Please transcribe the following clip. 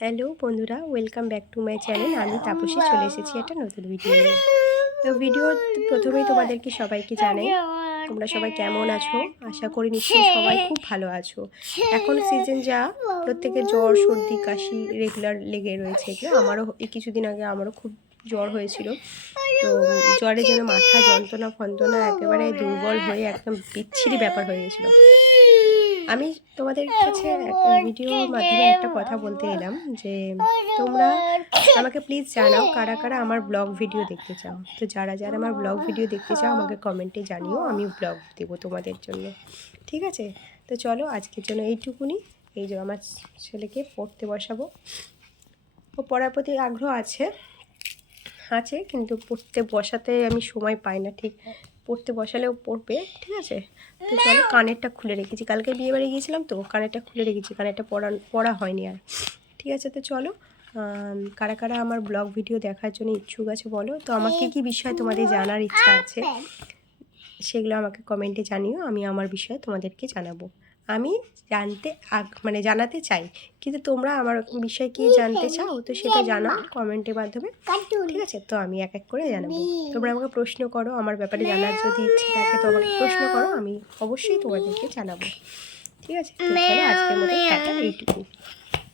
Hello বন্ধুরা, welcome back to my channel. আমি তাপসী চলে এসেছি একটা নতুন ভিডিও নিয়ে। তো ভিডিও প্রথমেই তোমাদেরকে সবাইকে জানাই তোমরা সবাই কেমন আছো। আশা করি নিশ্চয়ই সবাই খুব ভালো আছো। এখন সিজন যা, প্রত্যেকের জ্বর সর্দি কাশি রেগুলার লেগে রয়েছে। এগুলো আমারও এই কিছুদিন আগে আমারও খুব জ্বর হয়েছিল। তো জ্বরের জন্য মাথা যন্ত্রণা ফন্ত্রণা একেবারে দুর্বল হয়ে একদম বিচ্ছিরি ব্যাপার হয়ে গেছিলো। আমি তোমাদের কাছে ভিডিওর মাধ্যমে একটা কথা বলতে এলাম যে তোমরা আমাকে প্লিজ জানাও কারা কারা আমার ব্লগ ভিডিও দেখতে চাও। তো যারা যারা আমার ব্লগ ভিডিও দেখতে চাও আমাকে কমেন্টে জানিও, আমি ব্লগ দেবো তোমাদের জন্য। ঠিক আছে, তো চলো আজকের জন্য এইটুকুনি। এই যে আমার ছেলেকে পড়তে বসাবো। ও পড়ার প্রতি আগ্রহ আছে আছে কিন্তু পড়তে বসাতে আমি সময় পাই না। ঠিক পড়তে বসালেও পড়বে, ঠিক আছে। তো চলো, কানেরটা খুলে রেখেছি, কালকে বিয়ে বাড়ি গিয়েছিলাম তো কানেরটা খুলে রেখেছি, কানেরটা পড়া হয়নি আর। ঠিক আছে, তো চলো কারা কারা আমার ব্লগ ভিডিও দেখার জন্য ইচ্ছুক আছে বলো তো। আমাকে কি বিষয় তোমাদের জানার ইচ্ছা আছে সেগুলো আমাকে কমেন্টে জানিও, আমি আমার বিষয়ে তোমাদেরকে জানাবো। আমি জানাতে চাই, কিন্তু তোমরা আমার বিষয়ে কী জানতে চাও তো সেটা জানাও কমেন্টের মাধ্যমে। ঠিক আছে, তো আমি এক এক করে জানাবো। তোমরা আমাকে প্রশ্ন করো, আমার ব্যাপারে জানার যদি ইচ্ছে থাকে তো আমাকে প্রশ্ন করো, আমি অবশ্যই তোমাদেরকে জানাবো। ঠিক আছে, তো চলো আজকের মতো টাটা, এইটুকু।